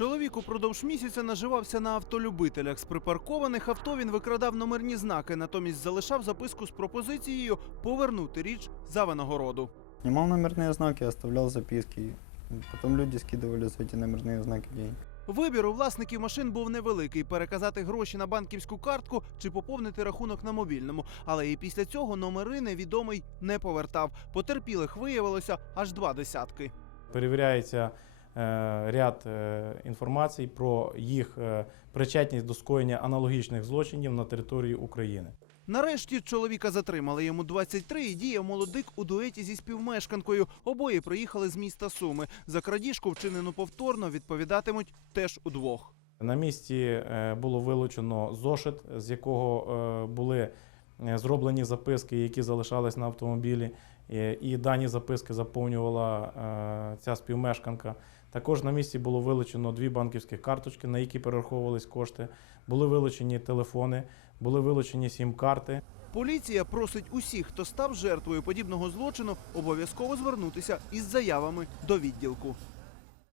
Чоловік упродовж місяця наживався на автолюбителях. З припаркованих авто він викрадав номерні знаки, натомість залишав записку з пропозицією повернути річ за винагороду. Снимал номерные знаки, оставлял записки. Потом люди скидывали за эти номерные знаки деньги. Вибір у власників машин був невеликий переказати гроші на банківську картку чи поповнити рахунок на мобільному. Але і після цього номери невідомий не повертав. Потерпілих виявилося аж два десятки. перевіряється е, ряд е, інформацій про їх е, причетність до скоєння аналогічних злочинів на території України. Нарешті чоловіка затримали. Йому 23 і діє молодик у дуеті зі співмешканкою. Обоє приїхали з міста Суми. За крадіжку, вчинену повторно, відповідатимуть теж удвох. На місці е, було вилучено зошит, з якого е, були е, зроблені записки, які залишались на автомобілі. Е, І дані записки заповнювала е, ця співмешканка. Також на місці було вилучено дві банківські карточки, на які перераховувались кошти. Були вилучені телефони, були вилучені сім-карти. Поліція просить усіх, хто став жертвою подібного злочину, обов'язково звернутися із заявами до відділку.